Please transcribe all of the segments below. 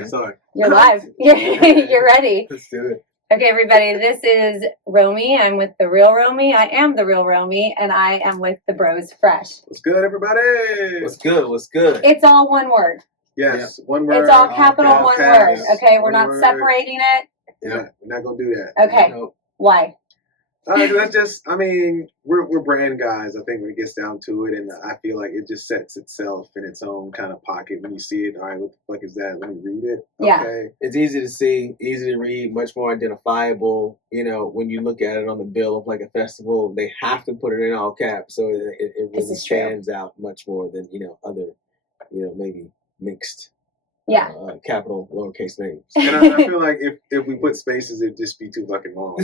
Okay, sorry. You're live. You're ready. Let's do it. Okay, everybody, this is Romi. I'm with the real Romi. I am the real Romi, and I am with Thebrosfresh. What's good, everybody? What's good? What's good? It's all one word. Yes, one word. It's all capital one word. Okay, we're not word. separating it. Yeah, we're not gonna do that. Okay, why? That's just, I mean, we're brand guys, I think, when it gets down to it, and I feel like it just sets itself in its own kind of pocket when you see it. All right, what the fuck is that? Let me read it. Yeah. Okay. It's easy to see, easy to read, much more identifiable. You know, when you look at it on the bill of like a festival, they have to put it in all caps, so it really stands out much more than, other, maybe mixed. Yeah. Capital, lowercase names. And I feel like if we put spaces, it'd just be too fucking long.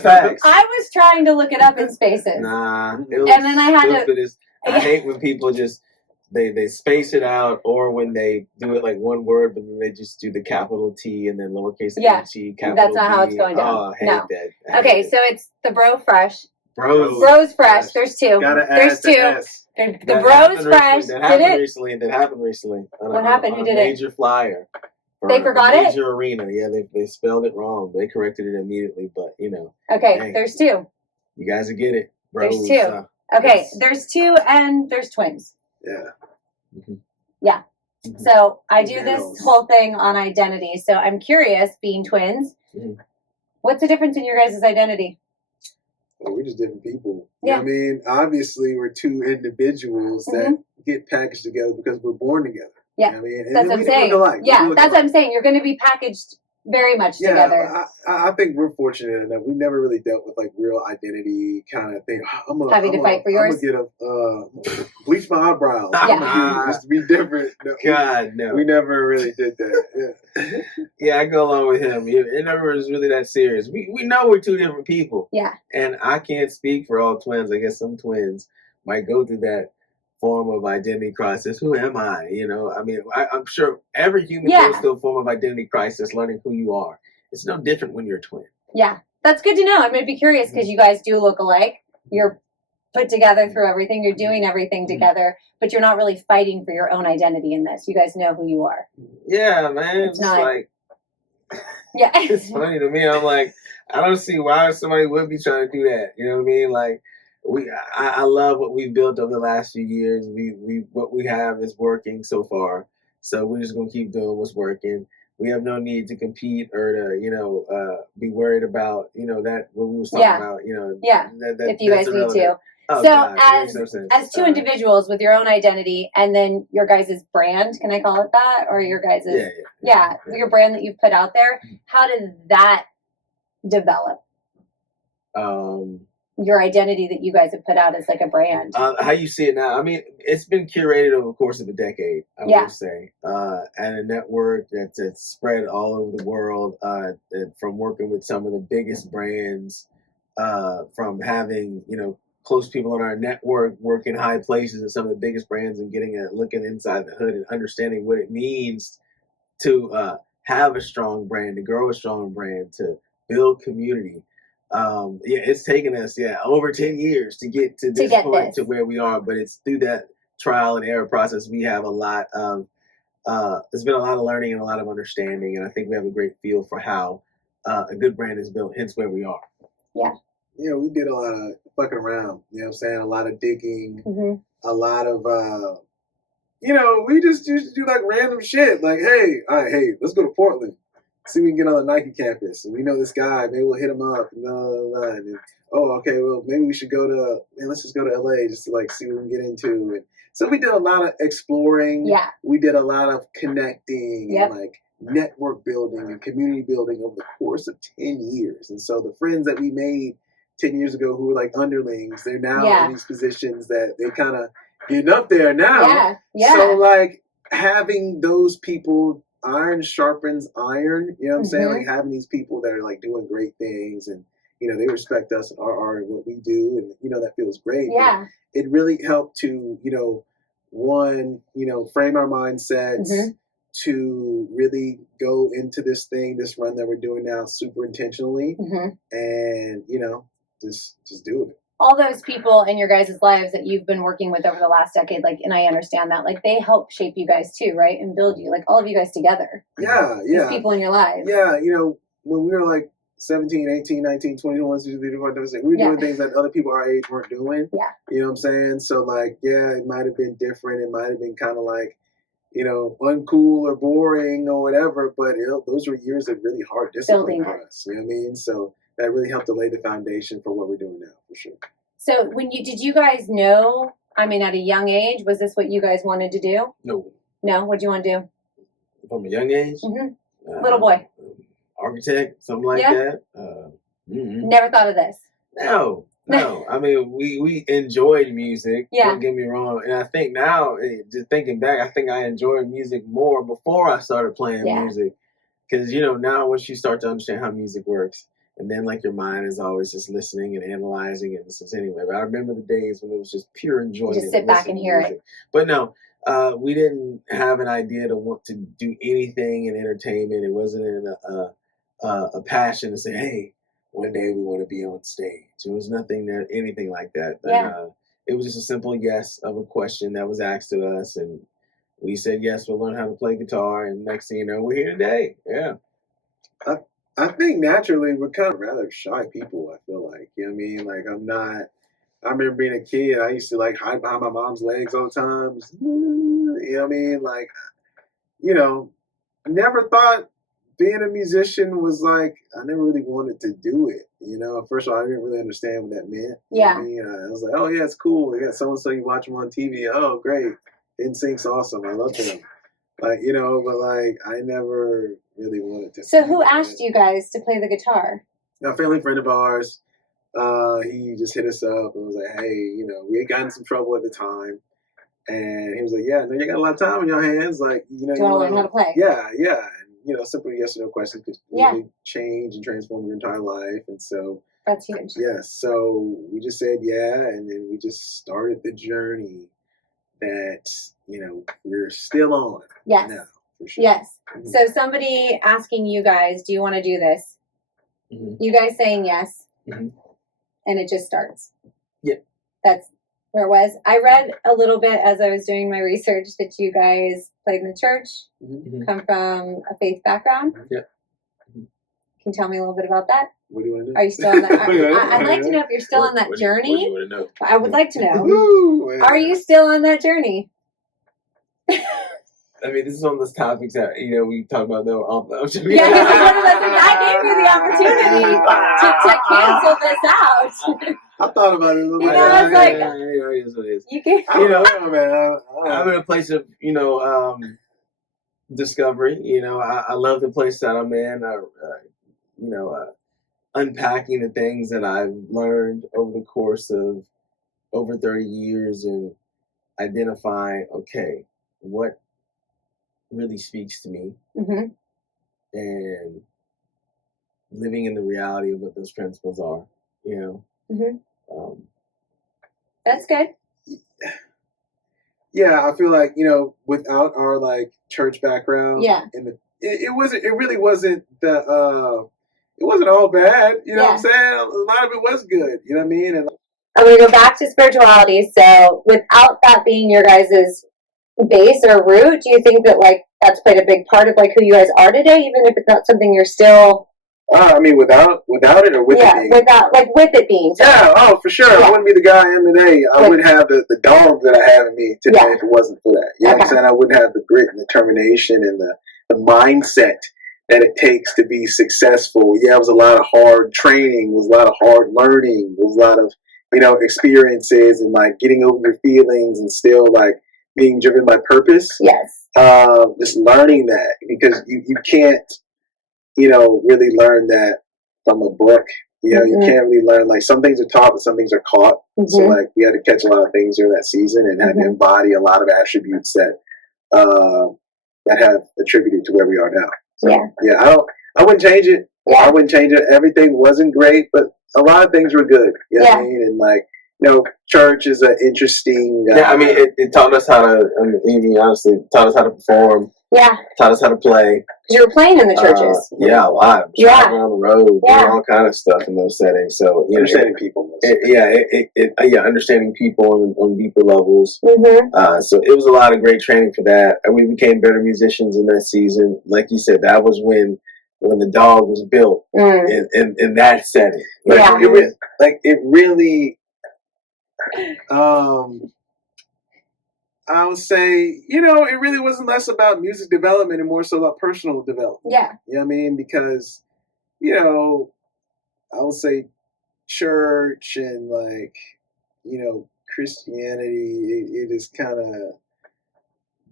Facts. I was trying to look it up in spaces. Nah. And then I had to... I hate when people just, they space it out, or when they do it like one word, but then they just do the capital T and then lowercase T, capital that's not B. how it's going down. Oh, I hate that. Okay, so it's the Thebrosfresh. Bros. There's two. Gotta There's add two. the S. The Thebrosfresh. That happened recently. What happened? Who did it? Major flyer. They forgot it? Major arena. Yeah, they spelled it wrong. They corrected it immediately, but Okay, dang. there's two. You guys will get it. Bros, There's two. Okay, there's two and there's twins. Yeah. Mm-hmm. Yeah. So I do this whole thing on identity. So I'm curious, being twins, what's the difference in your guys' identity? Well, we're just different people. Yeah. You know what I mean? Obviously, we're two individuals that get packaged together because we're born together. Yeah. You know what I mean? That's what I'm saying. Yeah, that's what I'm saying. You're going to be packaged very much together. I think we're fortunate enough. We never really dealt with like real identity kind of thing. Having to fight for yours? I'm going to get bleach my eyebrows. Yeah. Just to be different. No, God, no. We never really did that. Yeah. Yeah, I go along with him. It never was really that serious. We know we're two different people. Yeah. And I can't speak for all twins. I guess some twins might go through that form of identity crisis. Who am I? I mean, I'm sure every human goes through a form of identity crisis, learning who you are. It's no different when you're a twin. Yeah, that's good to know. I'm going to be curious because you guys do look alike. You're put together through everything. You're doing everything together, but you're not really fighting for your own identity in this. You guys know who you are. Yeah, man. It's not like, yeah, it's funny to me. I'm like, I don't see why somebody would be trying to do that. You know what I mean? Like, I love what we've built over the last few years. What we have is working so far. So we're just gonna keep doing what's working. We have no need to compete or to be worried about that what we was talking about. If you guys need to. Oh, so God, as two individuals with your own identity, and then your guys' brand, can I call it that, or your guys' your brand that you've put out there? How did that develop? Your identity that you guys have put out as like a brand. How you see it now? I mean, it's been curated over the course of a decade, I would say, and a network that's spread all over the world. From working with some of the biggest brands, from having close people on our network, working high places at some of the biggest brands, and looking inside the hood and understanding what it means to have a strong brand, to grow a strong brand, to build community. It's taken us over 10 years to get to this point, to where we are, but it's through that trial and error process we have a lot of there's been a lot of learning and a lot of understanding, and I think we have a great feel for how a good brand is built, hence where we are. We did a lot of fucking around, you know what I'm saying, a lot of digging, a lot of we just used to do like random shit, like hey, let's go to Portland, see if we can get on the Nike campus. And we know this guy, maybe we'll hit him up. And then, okay, well, maybe we should let's just go to LA just to like see what we can get into. And so we did a lot of exploring. Yeah. We did a lot of connecting and like network building and community building over the course of 10 years. And so the friends that we made 10 years ago who were like underlings, they're now in these positions that they kind of getting up there now. So like having those people, iron sharpens iron, you know what I'm saying? Like having these people that are like doing great things, and they respect us and our art and what we do, and that feels great. Yeah. It really helped to, one, frame our mindsets, to really go into this run that we're doing now super intentionally, and just do it. all those people in your guys' lives that you've been working with over the last decade, like, and I understand that, like, they help shape you guys too, right? And build you, like, all of you guys together. Yeah. These people in your lives. Yeah, when we were like 17, 18, 19, 21, 22, 23, we were doing things that other people our age weren't doing. Yeah. You know what I'm saying? So, like, it might have been different. It might have been kind of like, uncool or boring or whatever, but those were years of really hard discipline for us. You know what I mean? So that really helped to lay the foundation for what we're doing now, for sure. So did you guys know, I mean, at a young age, was this what you guys wanted to do? No. No? What'd you want to do? From a young age? Mm-hmm. Little boy. Architect, something like that. Never thought of this. No. I mean, we enjoyed music. Yeah. Don't get me wrong. And I think now, just thinking back, I think I enjoyed music more before I started playing music. Because, now once you start to understand how music works, and then like your mind is always just listening and analyzing it. So anyway, but I remember the days when it was just pure enjoyment. Just sit back and hear it. But no, we didn't have an idea to want to do anything in entertainment. It wasn't a passion to say, hey, one day we want to be on stage. There was anything like that. Yeah. It was just a simple yes of a question that was asked to us, and we said yes. We'll learn how to play guitar, and next thing you know, we're here today. Yeah. I think naturally we're kind of rather shy people. I feel like, you know what I mean? Like I remember being a kid. I used to like hide behind my mom's legs all the time. You know what I mean? Like, never thought being a musician was like, I never really wanted to do it. First of all, I didn't really understand what that meant. Yeah. I was like, oh yeah, it's cool. They got so-and-so, you watch them on TV. Oh, great. NSYNC's awesome. I love them. Like, but like, I never really wanted to. So who asked you guys to play the guitar? A family friend of ours. He just hit us up and was like, hey, we had gotten in some trouble at the time. And he was like, yeah, no, you got a lot of time on your hands. Like, you want to learn how to play? Yeah. And, simple yes or no questions could really change and transform your entire life. And so. That's huge. Yeah. So we just said, yeah. And then we just started the journey that, we're still on. Yes. Now, for sure. Yes. Mm-hmm. So somebody asking you guys, do you want to do this? Mm-hmm. You guys saying yes. Mm-hmm. And it just starts. Yeah. That's where it was. I read a little bit as I was doing my research that you guys played in the church, come from a faith background. Yeah. Can you tell me a little bit about that? What do you want to know? Are you still on that? I'd like to know if you're still on that journey. What do you want to know? I would like to know. Are you still on that journey? I mean, this is one of those topics that, we talk about. Yeah, this is one of those things. I gave you the opportunity to cancel this out. I thought about it a little bit. I was like, it is what it is. You can. I'm in a place of, discovery. I love the place that I'm in. Unpacking the things that I've learned over the course of over 30 years and identifying, okay, what really speaks to me, and living in the reality of what those principles are, That's good. Yeah, I feel like, without our like church background, it really wasn't it wasn't all bad, what I'm saying? A lot of it was good, you know what I mean? And I'm going to go back to spirituality. So without that being your guys' base or root, do you think that like that's played a big part of like who you guys are today, even if it's not something you're still? I mean, without it or with it being? With it being. So. Yeah, for sure. I wouldn't be the guy I am today. I wouldn't have the dog that I have in me today if it wasn't for that. You know what I'm saying? I wouldn't have the grit and determination and the mindset that it takes to be successful. Yeah, it was a lot of hard training, it was a lot of hard learning, it was a lot of, experiences and like getting over your feelings and still like being driven by purpose. Yes. Just learning that because you can't, really learn that from a book. You can't really learn, like some things are taught, but some things are caught. So like we had to catch a lot of things during that season and had to embody a lot of attributes that have attributed to where we are now. So, I wouldn't change it. Yeah. I wouldn't change it. Everything wasn't great, but a lot of things were good. You know what I mean? And like, church is an interesting. I mean, it taught us how to. I mean, honestly, taught us how to perform. Yeah. Taught us how to play. Because you were playing in the churches. Yeah, a lot. Driving on the road, doing all kind of stuff in those settings. So understanding people. Understanding people on deeper levels. Mm-hmm. So it was a lot of great training for that. And we became better musicians in that season. Like you said, that was when the dog was built in that setting. Like, it really. I would say, it really wasn't less about music development and more so about personal development. Yeah. You know what I mean? Because, I would say church and Christianity, it is kind of,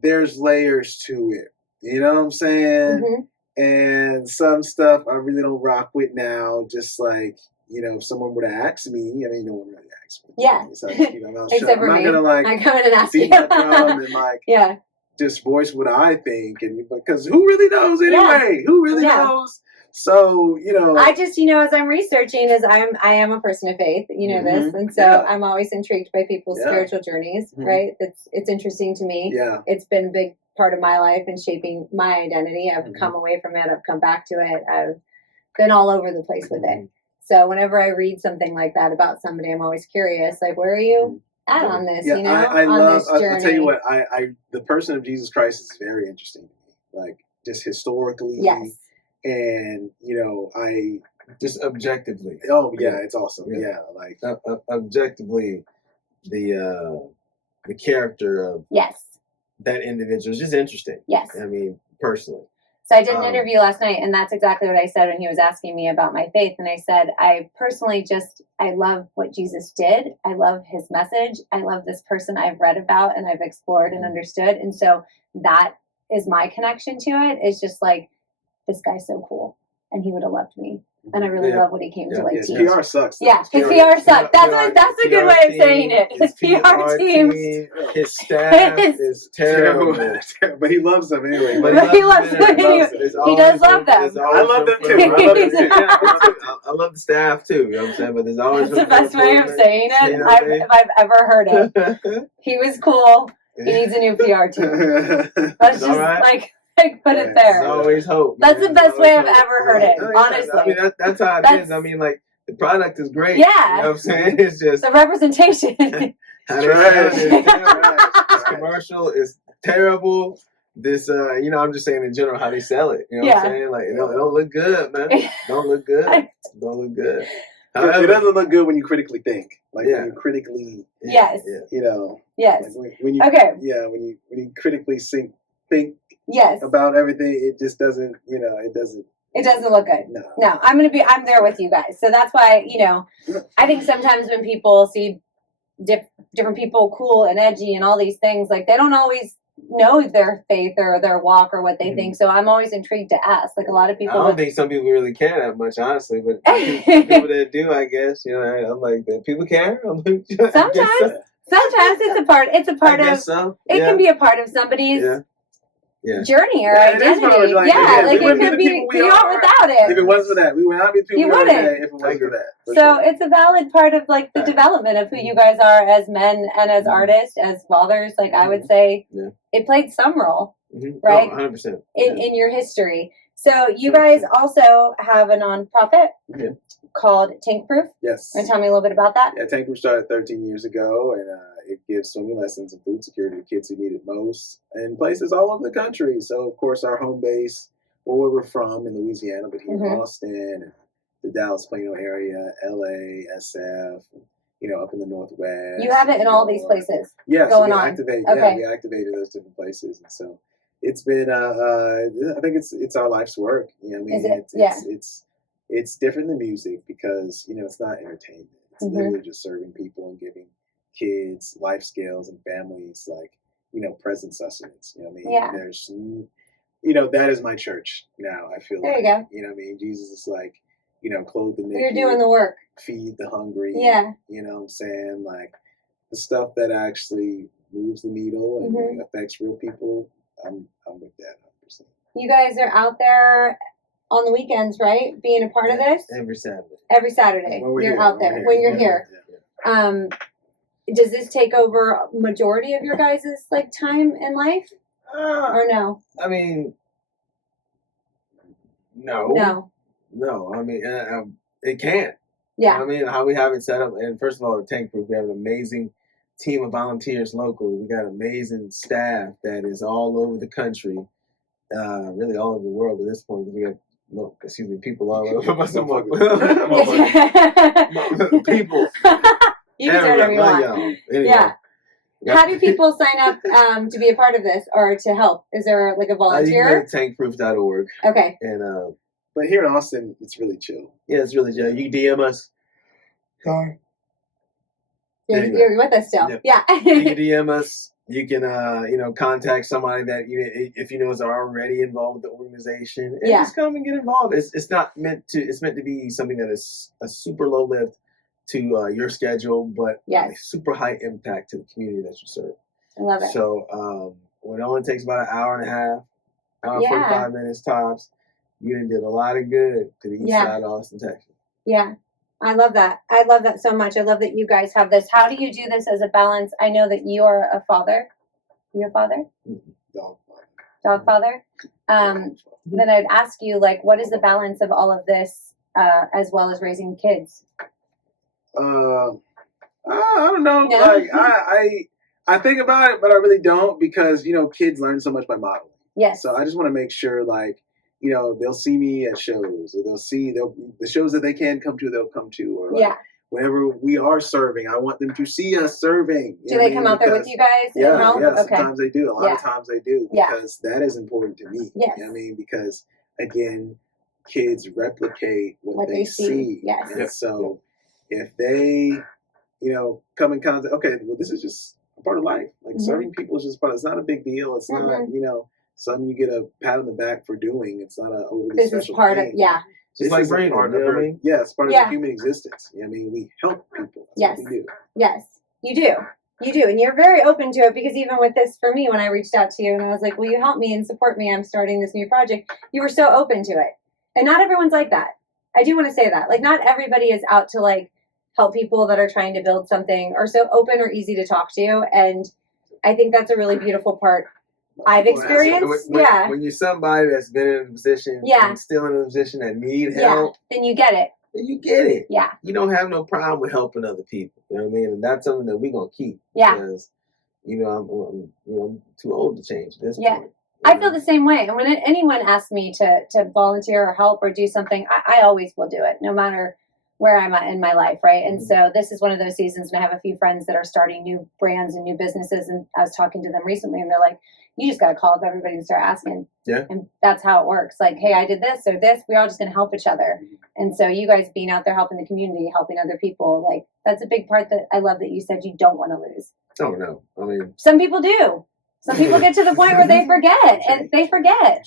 there's layers to it. You know what I'm saying? Mm-hmm. And some stuff I really don't rock with now, just like, if someone were to ask me, no one really asked me. Yeah. So I just keep my mouth shut. Except for I'm me. not going to I come in and ask you. beat my drum and just voice what I think. And because who really knows anyway? Yeah. Who really knows? So, I just, as I'm researching, I am a person of faith, this. And so I'm always intrigued by people's spiritual journeys, right? It's interesting to me. Yeah. It's been a big part of my life and shaping my identity. I've come away from it. I've come back to it. I've been all over the place with it. So whenever I read something like that about somebody, I'm always curious, like, where are you at on this, I on love, this journey? I'll tell you what, the person of Jesus Christ is very interesting to me. Like, just historically. Yes. And, I... Just objectively. Oh, yeah, it's awesome. Yeah, like... objectively, the character of... Yes. That individual is just interesting. Yes. I mean, personally. So I did an interview last night, and that's exactly what I said when he was asking me about my faith. And I said, I personally I love what Jesus did. I love his message. I love this person I've read about and I've explored and understood. And so that is my connection to it. It's just like, this guy's so cool. And he would have loved me. And I really love what he came to teach. PR sucks. Though. Yeah, his PR sucks. That's a good way of saying it. His PR team, his staff is terrible. But he loves them anyway. But he loves them anyway. He does love them. I love them too. I love the staff too. You know what I'm saying? But there's always that's the best way of saying it if I've ever heard it. He was cool. He needs a new PR team. That's just like put it there. There's always hope. That's the best way I've ever heard it, honestly. I mean, that's how it is. I mean, like, the product is great. Yeah. You know what I'm saying? It's just... the representation. This commercial is terrible. This, I'm just saying in general how they sell it. You know what I'm saying? Like, it don't look good, man. Don't look good. Don't look good. However, it doesn't look good when you critically think. Like, when you critically... Yes. Yes. Like when you, when you critically think about everything, it just doesn't, it doesn't look good. No, I'm there with you guys. So that's why, I think sometimes when people see different people cool and edgy and all these things, like, they don't always know their faith or their walk or what they think. So I'm always intrigued to ask. Like, a lot of people... I don't think some people really care that much, honestly, but people that do, I guess, I'm like, people care? Sometimes it's a part I of... guess so. It can be a part of somebody's... journey or identity. Like it could be beyond without it. If it wasn't for that, we would not be people today if it wasn't for that. So it's a valid part of, like, the development of who you guys are as men and as artists, as fathers. Like, I would say it played some role, right? 100%. In your history. So you guys also have a nonprofit called Tank Proof. Yes. Can you tell me a little bit about that? Yeah, Tank Proof started 13 years ago, and it gives swimming lessons and food security to kids who need it most in places all over the country. So, of course, our home base, where we're from in Louisiana, but here in Austin, and the Dallas-Plano area, LA, SF, up in the Northwest. You have it in all these places. Yeah, going so we on. we activated those different places, and so it's been. I think it's our life's work. Is it? It's different than music because it's not entertainment. It's literally just serving people and giving kids life skills and families present sustenance. There's that is my church now. I feel there you go. Jesus is like clothe the naked. You're doing the work. Feed the hungry. Yeah. You know what I'm saying? Like, the stuff that actually moves the needle and affects real people, I'm with that 100%. You guys are out there on the weekends, right? Being a part of this? Every Saturday. Every Saturday. You're out there when you're here. Does this take over majority of your guys' time in life? Or no? I mean, no. I mean, it can't. Yeah. You know what I mean, how we have it set up, and first of all, the Tank Proof, we have an amazing team of volunteers locally. We got amazing staff that is all over the country, really all over the world at this point. We got people all over. People. You can say whatever you want. Anyway. Yeah. How do people sign up to be a part of this or to help? Is there like a volunteer? You can go to tankproof.org. Okay. And but here in Austin, it's really chill. Yeah, it's really chill. You DM us. Sorry. You're with us still. Yeah. You can DM us. You can contact somebody that if you know is already involved with the organization, and just come and get involved. It's meant to be something that is a super low lift to your schedule, but a super high impact to the community that you serve. I love it. So when it only takes about an hour and a half, hour and 45 minutes tops, you did a lot of good to the east side of Austin, Texas. Yeah. I love that. I love that so much. I love that you guys have this. How do you do this as a balance? I know that you're a father. You're a father? Dog father. Then I'd ask you, like, what is the balance of all of this as well as raising kids? I don't know. No? Like I think about it, but I really don't because, kids learn so much by modeling. Yes. So I just want to make sure, like, they'll see me at shows, or they'll see the shows that they can come to, they'll come to, or like, whenever we are serving, I want them to see us serving. Do they come out there with you guys? Yeah, sometimes they do. A lot of times they do because that is important to me. Yes. You know what I mean? Because again, kids replicate what they see. Yes. And so if they, come in contact, okay, well, this is just a part of life. Like serving people is just part. It's not a big deal. It's not, something you get a pat on the back for doing. It's not a overly special is part thing. Of It's like brain part of it. Yeah, it's part of the human existence. I mean, we help people. That's what we do. Yes, you do. You do. And you're very open to it because even with this, for me, when I reached out to you and I was like, will you help me and support me? I'm starting this new project. You were so open to it. And not everyone's like that. I do want to say that. Like, not everybody is out to, like, help people that are trying to build something or so open or easy to talk to. And I think that's a really beautiful part I've experienced. When you're somebody that's been in a position and still in a position that need help, then you get it. Then you get it. Yeah. You don't have no problem with helping other people. You know what I mean? And that's something that we're gonna keep. Yeah. Because I'm too old to change at this point. I feel the same way. And when anyone asks me to volunteer or help or do something, I always will do it, no matter where I'm at in my life, right? And so this is one of those seasons, and I have a few friends that are starting new brands and new businesses, and I was talking to them recently, and they're like, you just got to call up everybody and start asking. Yeah. And that's how it works. Like, hey, I did this or this. We're all just going to help each other. And so you guys being out there helping the community, helping other people, like, that's a big part that I love that you said you don't want to lose. Oh, no. I mean, some people do. Some people get to the point where they forget, and they forget.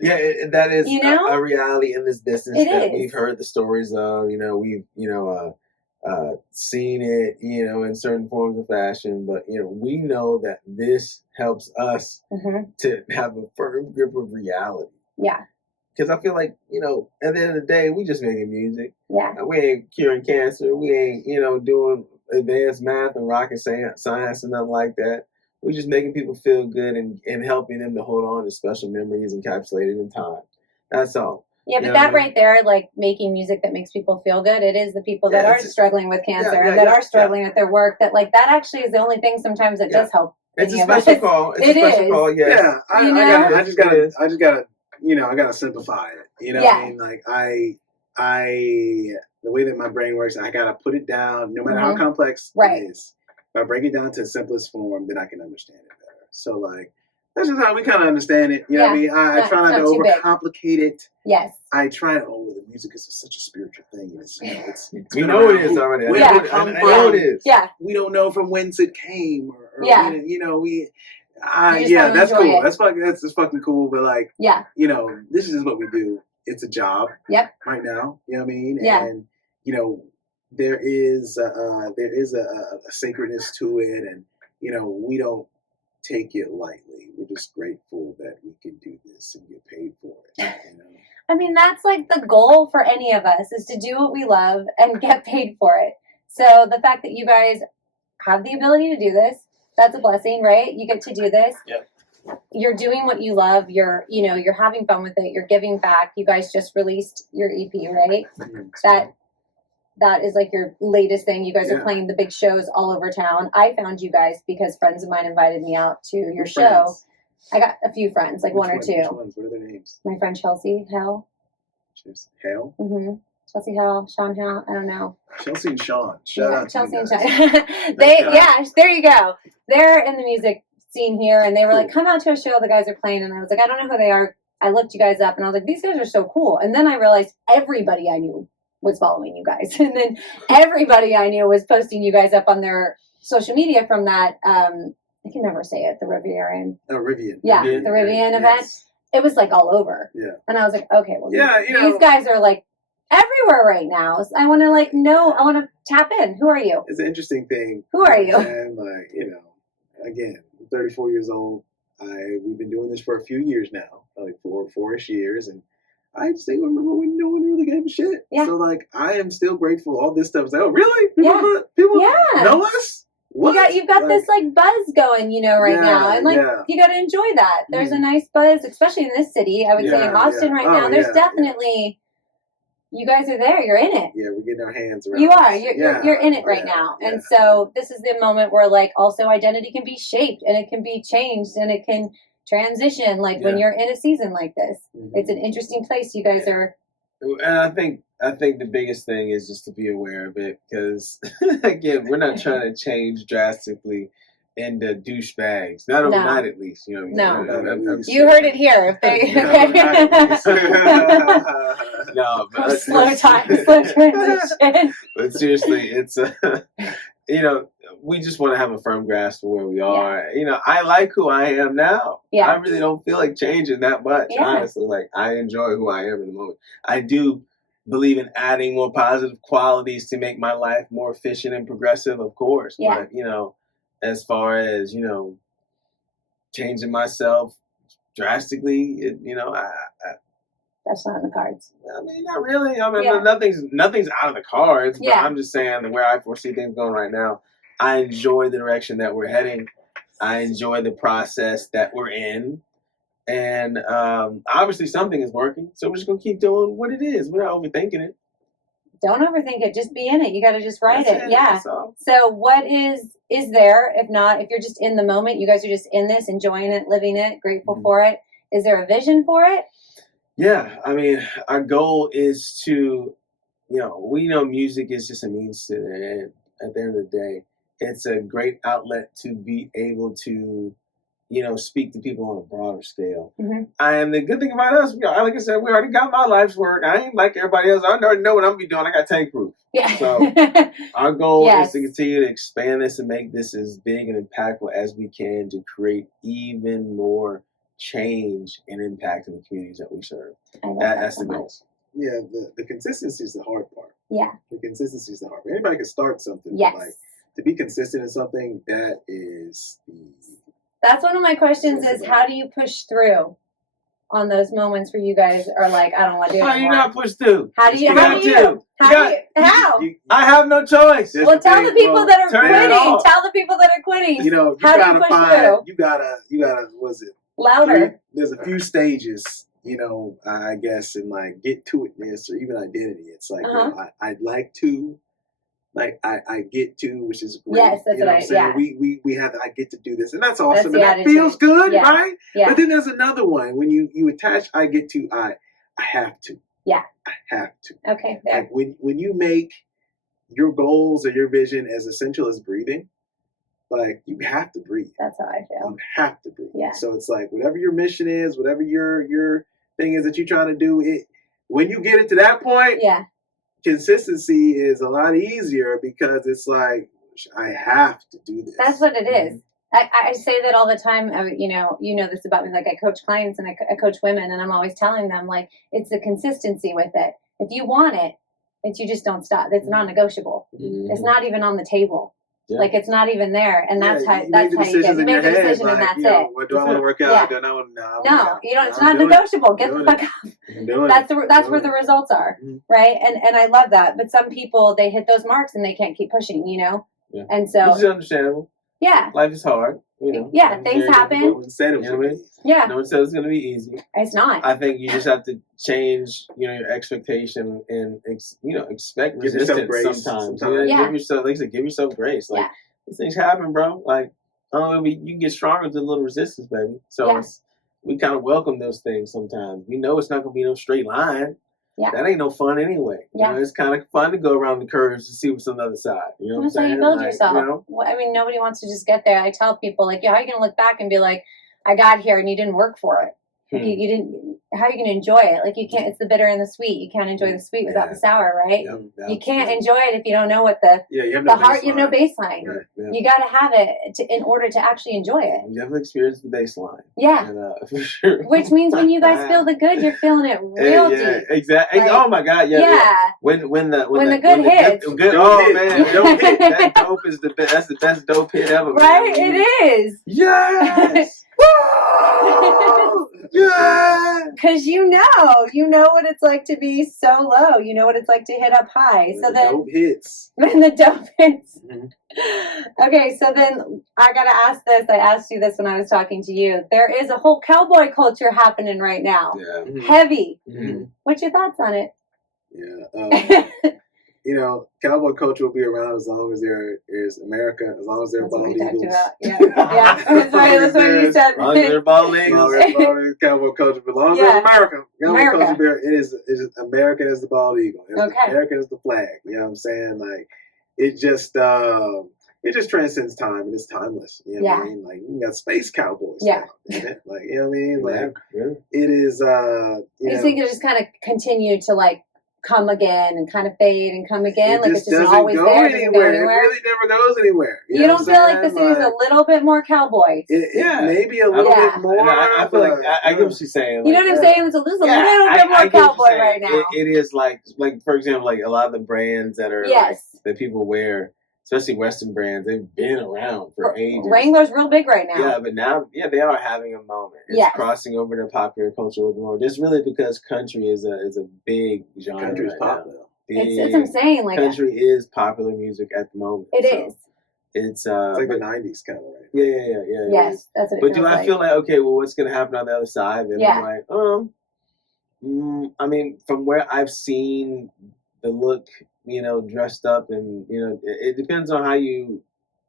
Yeah, that is a reality in this business that we've heard the stories of. We've seen it, in certain forms of fashion, but we know that this helps us to have a firm grip of reality. Yeah. Because I feel like, at the end of the day, we just making music. Yeah. We ain't curing cancer. We ain't, doing advanced math and rocket science and nothing like that. We're just making people feel good and helping them to hold on to special memories encapsulated in time. That's all. Yeah, but that right there, like making music that makes people feel good, it is the people that are struggling with cancer and that are struggling with their work, that like that actually is the only thing sometimes that does help. It's a special call. It's a special call, yes. Yeah, I just gotta I gotta simplify it. You know what I mean? Like the way that my brain works, I gotta put it down, no matter how complex it is. If I break it down to the simplest form, then I can understand it better. So like that's just how we kind of understand it. You know what I mean? I try not to overcomplicate it. Yes. I try to. The music is such a spiritual thing. It's we know it is already. I know it is. Yeah. We don't know from whence it came. That's cool. That's fucking cool. But like, this is just what we do. It's a job. Yep. Right now, you know what I mean? Yeah. And there is a sacredness to it, and we don't take it lightly. We're just grateful that we can do this and get paid for it. I mean, that's like the goal for any of us, is to do what we love and get paid for it. So the fact that you guys have the ability to do this, that's a blessing, right? You get to do this. Yep. you're doing what you love. You're having fun with it. You're giving back. You guys just released your EP, right? That is like your latest thing. You guys are playing the big shows all over town. I found you guys because friends of mine invited me out to your show. Friends? I got a few friends, like one or two. Which ones? What are their names? My friend Chelsea Hell. Hale? Mm-hmm. Chelsea Hell, Sean Hell, I don't know. Chelsea and Sean. Shout out to Chelsea you and guys. Sean. There you go. They're in the music scene here, and they were like, come out to a show the guys are playing, and I was like, I don't know who they are. I looked you guys up, and I was like, these guys are so cool. And then I realized everybody I knew was following you guys, and then everybody I knew was posting you guys up on their social media from that. I can never say it. The Rivian. Oh, Rivian. Yeah, the Rivian event. Yes. It was like all over. Yeah. And I was like, okay, well, these guys are like everywhere right now. So I want to I want to tap in. Who are you? It's an interesting thing. Who are you? And again, I'm 34 years old. We've been doing this for a few years now, like four-ish years, and I just think remember when no one really gave a shit. Yeah. So I am still grateful. All this stuff is like, oh really? People know us? What? You've got this buzz going, right now, and you got to enjoy that. There's a nice buzz, especially in this city. I would say in Austin right now. There's definitely you guys are there. You're in it. Yeah, we're getting our hands around. You are. You're in it right now, and so this is the moment where also identity can be shaped and it can be changed and it can transition. When you're in a season like this, it's an interesting place. You guys are. And I think the biggest thing is just to be aware of it, because again, we're not trying to change drastically into douchebags. Not overnight, at least. No, you heard it here. No, but slow transition. But seriously, it's we just want to have a firm grasp of where we are. I like who I am now. I really don't feel like changing that much. Honestly, I enjoy who I am in the moment. I do believe in adding more positive qualities to make my life more efficient and progressive, of course. Yeah. But, as far as, changing myself drastically, that's not in the cards. I mean, not really. I mean, nothing's out of the cards, but I'm just saying that where I foresee things going right now, I enjoy the direction that we're heading. I enjoy the process that we're in. And obviously something is working, so we're just going to keep doing what it is. We're not overthinking it. Don't overthink it. Just be in it. You got to just write it. Yeah. So what is there, if you're just in the moment, you guys are just in this, enjoying it, living it, grateful for it. Is there a vision for it? Yeah. I mean, our goal is to, we know music is just a means to the end. At the end of the day, it's a great outlet to be able to, speak to people on a broader scale. And the good thing about us, like I said, we already got my life's work. I ain't like everybody else. I already know what I'm going to be doing. I got tank proof. Yeah. So our goal is to continue to expand this and make this as big and impactful as we can to create even more change and impact in the communities that we serve. That's the goal. Yeah, the consistency is the hard part. Yeah. The consistency is the hard part. Anybody can start something. Yes. But to be consistent in something, that is That's one of my questions is how do you push through on those moments where you guys are like, I don't want to do it anymore? How do you not push through? How? I have no choice. Well, tell the people that are quitting. Tell the people that are quitting. How do you push through? You gotta, was it? Louder. There's a few stages, I guess, in get to itness or even identity. It's like, I'd like to. I get to, which is great. Yes, that's what I'm saying. We have, I get to do this, and that's awesome, and that feels good, right? Yeah. But then there's another one when you attach I get to, I have to. Yeah. I have to. Okay. There. When you make your goals or your vision as essential as breathing, you have to breathe. That's how I feel. You have to breathe. Yeah. So it's whatever your mission is, whatever your thing is that you're trying to do, when you get it to that point, consistency is a lot easier because it's I have to do this. That's what it is. I say that all the time. You know this about me. I coach clients and I coach women, and I'm always telling them it's the consistency with it. If you want it, you just don't stop. It's non-negotiable. It's not even on the table. Yeah. It's not even there, and that's how you get. You make the decision, and that's it. What do I want to work out? Do I want no, you don't. It's not negotiable. Get the fuck up. That's where the results are, right? And I love that. But some people they hit those marks and they can't keep pushing, Yeah. And so which is understandable. Yeah. Life is hard. You know. Yeah, things happen. No one said it was gonna be easy. Yeah. No one said it's going to be easy. It's not. I think you just have to change, your expectation and expect Give yourself resistance grace sometimes. sometimes. Give yourself, like I said, give yourself grace. Like these things happen, bro. Like you can get stronger with a little resistance, baby. So we kind of welcome those things sometimes. We know it's not going to be no straight line. Yeah. That ain't no fun anyway. Yeah. It's kind of fun to go around the curves to see what's on the other side. You know what I'm saying? That's how you build yourself. Well, I mean, nobody wants to just get there. I tell people, like, how are you going to look back and be like, I got here and you didn't work for it? You didn't. How are you going to enjoy it? Like, you can't. It's the bitter and the sweet. You can't enjoy the sweet without the sour, right? You can't enjoy it if you don't know what you have no heart. You have no baseline. Right. You got to have it in order to actually enjoy it. You have to experience the baseline. Yeah, and, for sure. Which means when you guys feel the good, you're feeling it real deep. Exactly. Like, oh my God. Yeah. When the good hits. Oh man, dope hit. That dope is the best. That's the best dope hit ever. Right. Man. It is. Yes. Yeah, because you know what it's like to be so low. You know what it's like to hit up high. So then dope hits. When the dope hits. Okay, so then I gotta ask this. I asked you this when I was talking to you. There is a whole cowboy culture happening right now. Yeah. Heavy. What's your thoughts on it? Yeah. Cowboy culture will be around as long as there is America, as long as there are bald eagles. Yeah. That's what you said. As long as there are bald eagles. As long as cowboy culture, but as long as there's America. Cowboy culture, it is American as the bald eagle. American as the flag. You know what I'm saying? Like, it just transcends time and it's timeless. You know what I mean? Like, you got space cowboys. Like, you know what I mean? Like, it is, you think it'll just kind of continue to, like, come again and kind of fade and come again? Like, it's just always there. It doesn't go anywhere. It really never goes anywhere. You don't feel like the city's a little bit more cowboy? Maybe a little bit more. I feel like I get what she's saying. You know what I'm saying? It's a little bit more cowboy right now. It is like for example, like a lot of the brands that are that people wear, especially Western brands, they've been around for ages. Wrangler's real big right now. Yeah, but now, they are having a moment. It's crossing over to popular culture a little more. Just really because country is a big genre. Country's popular. It's insane. Like, country is popular music at the moment. It is. It's like the 90s kind of, right? Yeah. Yes, that's what it But do I feel like, okay, well, what's going to happen on the other side? And I'm like, I mean, from where I've seen the look, dressed up, and it depends on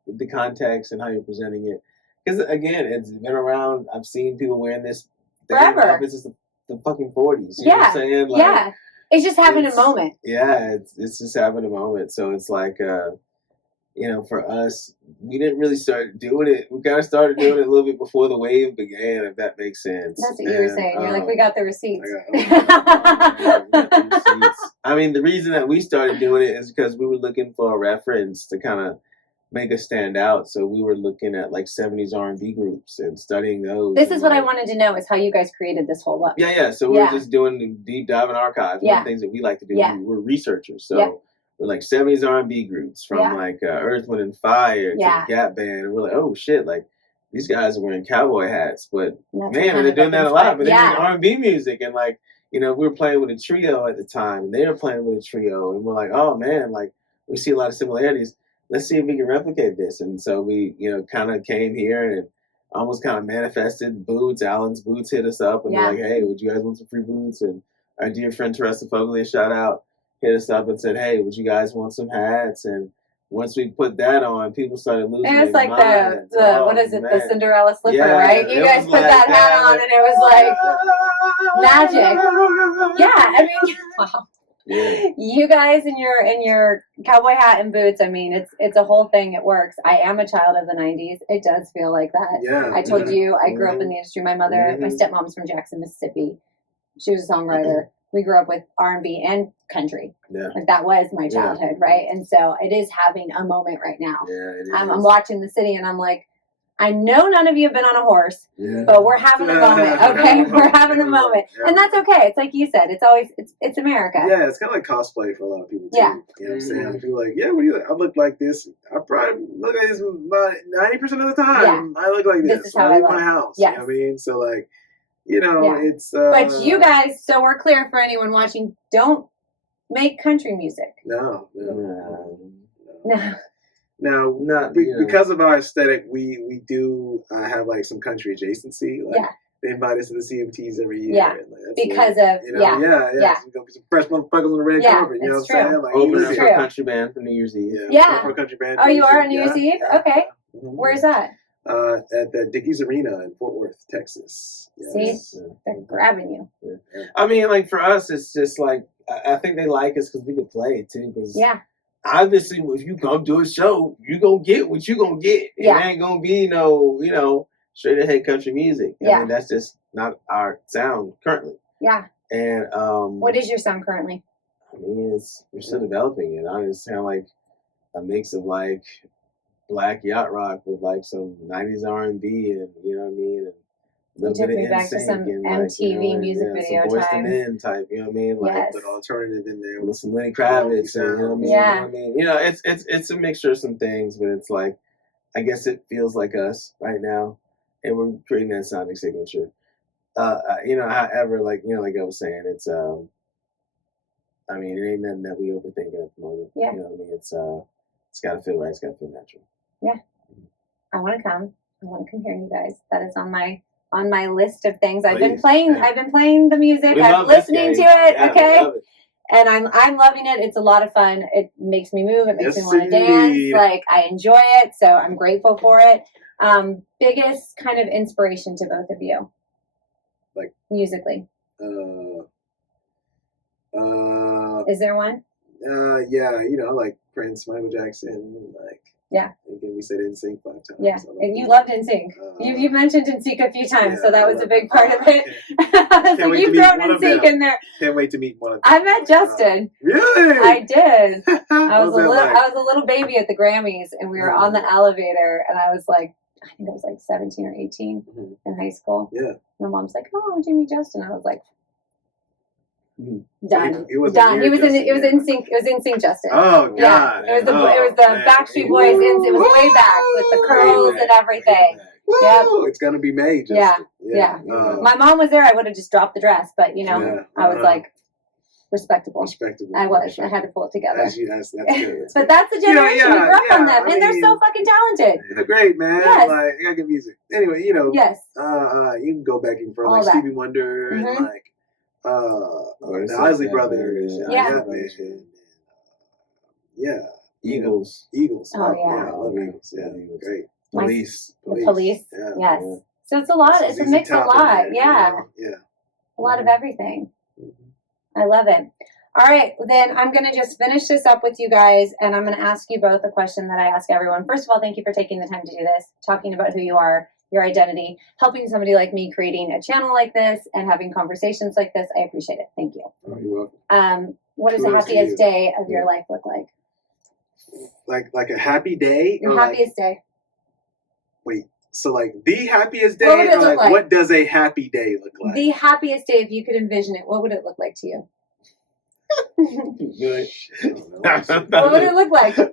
the context and how you're presenting it. Because again, it's been around. I've seen people wearing this forever. This is the fucking 40s. You know what I'm saying? Like, it's just having a moment. Yeah, it's just having a moment. So it's like, for us, we didn't really start doing it. We kind of started doing it a little bit before the wave began, if that makes sense. That's what you were saying. You're like, we got the receipts. I mean, the reason that we started doing it is because we were looking for a reference to kind of make us stand out. So we were looking at like 70s R&B groups and studying those. This is what I wanted to know, is how you guys created this whole look. Yeah. So we were just doing the deep dive in archives. One of the things that we like to do. We're researchers. So we're like 70s R&B groups from like Earth, Wind and Fire to the Gap Band. And we're like, oh shit, like these guys are wearing cowboy hats. But man, they're doing that a lot. But they're doing R&B music. And like, we were playing with a trio at the time, and they were playing with a trio, and we're like, oh man, like we see a lot of similarities. Let's see if we can replicate this. And so we, kind of came here and almost kind of manifested Boots. Allen's Boots hit us up and they're like, hey, would you guys want some free boots? And our dear friend Teresa Fogley, shout out, hit us up and said, hey, would you guys want some hats? And once we put that on, people started losing their minds. And it's like what is it, the Cinderella slipper, right? You guys put that hat on and it was like magic. Yeah, I mean, you guys in your cowboy hat and boots, I mean, it's a whole thing. It works. I am a child of the 90s. It does feel like that. Yeah. I told you, I grew up in the industry. My mother, my stepmom's from Jackson, Mississippi. She was a songwriter. We grew up with R&B and country. Yeah. Like, that was my childhood, right? And so it is having a moment right now. Yeah, it is. I'm watching the city and I'm like, I know none of you have been on a horse, but we're having a moment, okay? We're having a moment. And that's okay. It's like you said, it's America. Yeah, it's kind of like cosplay for a lot of people, too. You know what I'm saying? People are like, what do you like? I look like this. I probably look like this 90% of the time. I look like this. This is how I leave my house. Yes. You know what I mean? So, like, it's... but you guys, so we're clear for anyone watching, don't make country music. No. Now, because of our aesthetic, we do have like some country adjacency. Like, they invite us to the CMTs every year. Yeah, and, like, because of So we're gonna be some fresh motherfuckers on the red carpet. You know what I'm saying? Like, opening for a country band for New Year's Eve. Yeah. For a country band. Oh, you are on New Year's Eve? Okay. Mm-hmm. Where's that? At the Dickies Arena in Fort Worth, Texas. Yes. See, they're grabbing you. Yeah. I mean, like for us, it's just like I think they like us because we can play it too. Cause obviously, if you come to a show, you gonna get what you gonna get. It ain't gonna be no, straight ahead country music. I mean, that's just not our sound currently. Yeah. And what is your sound currently? I mean, we're still developing it. I just sound like a mix of like black yacht rock with like some 90s R&B and you know what I mean. And you took me back to some MTV music video some Boyz time. II Men type, you know what I mean? Like with alternative in there with some Lenny Kravitz and you know what I mean? Yeah. You know what I mean? You know, it's a mixture of some things, but it's like I guess it feels like us right now, and we're creating that sonic signature. However, like I was saying, it's I mean, it ain't nothing that we overthinking at the moment. Yeah. You know what I mean? It's gotta feel right. It's gotta feel natural. Yeah. I want to come. I want to come hear you guys. That is on my list of things. I've been playing the music. I'm listening to it. Yeah, okay. And I'm loving it. It's a lot of fun. It makes me move. It makes me want to dance. Like I enjoy it. So I'm grateful for it. Biggest kind of inspiration to both of you. Like musically. Is there one? Like Prince, Michael Jackson, like. Yeah. Again, we said NSYNC 5 times. Yeah, and you loved NSYNC. You mentioned NSYNC a few times, so that was a big part of it. So you've thrown NSYNC in there. Can't wait to meet one of them. I met Justin. Really? I did. I was a little baby at the Grammys, and we were on the elevator, and I was like, I think I was like 17 or 18 in high school. Yeah. My mom's like, "Oh, Jimmy Justin." I was like, done. It was done. It was NSYNC. It was NSYNC Justin. Oh God! Yeah, it was the Backstreet Boys. It was way back with the curls and everything. Yep. It's gonna be made. Justin. Yeah. My mom was there. I would have just dropped the dress, but I was like respectable. I was. I had to pull it together. That's good. But that's the generation we grew up on them, and they're so fucking talented. They're great, man. Yes. Like you gotta get music. Anyway, Yes. You can go back and forth like Stevie Wonder and like. The Isley Brothers. Eagles. Oh yeah. I love Eagles. Yeah, great. Police. The Police. Yes. Yeah. So it's a lot. It's a mix of a lot. Yeah. A lot of everything. I love it. All right, then I'm going to just finish this up with you guys, and I'm going to ask you both a question that I ask everyone. First of all, thank you for taking the time to do this, talking about who you are, your identity, helping somebody like me creating a channel like this and having conversations like this. I appreciate it. Thank you. Oh, you're welcome. What does the happiest day of your life look like? Like a happy day? Your happiest day. Wait, so like the happiest day? What would it look like? What does a happy day look like? The happiest day, if you could envision it, what would it look like to you? What would it look like? You're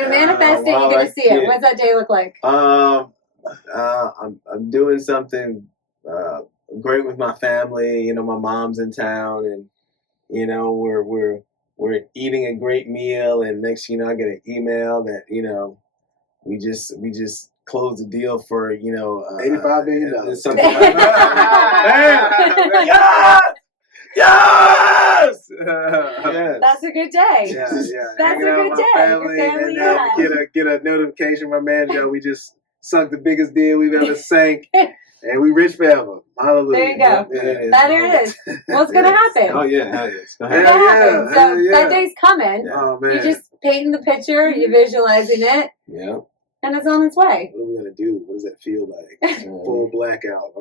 gonna manifest it. You're gonna see it. What's that day look like? I'm doing something great with my family. You know, my mom's in town, and you know we're eating a great meal. And next, I get an email that we just closed a deal for $85 million. Something like that. Yes! Yes! That's a good day. Yeah. That's a good day. Family, and get a notification from my man, we just sunk the biggest deal we've ever sank, and we rich forever. Hallelujah. There you go. There it is. What's going to happen? Oh, yeah. Hell yes. So that day's coming. Oh, man. You're just painting the picture. You're visualizing it. Yeah. And it's on its way. What are we going to do? What does that feel like? Full blackout.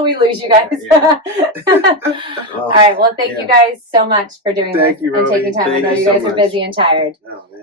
We lose you guys. All right. Well, thank you guys so much for doing this and taking time. I know you guys are busy and tired. Oh, man.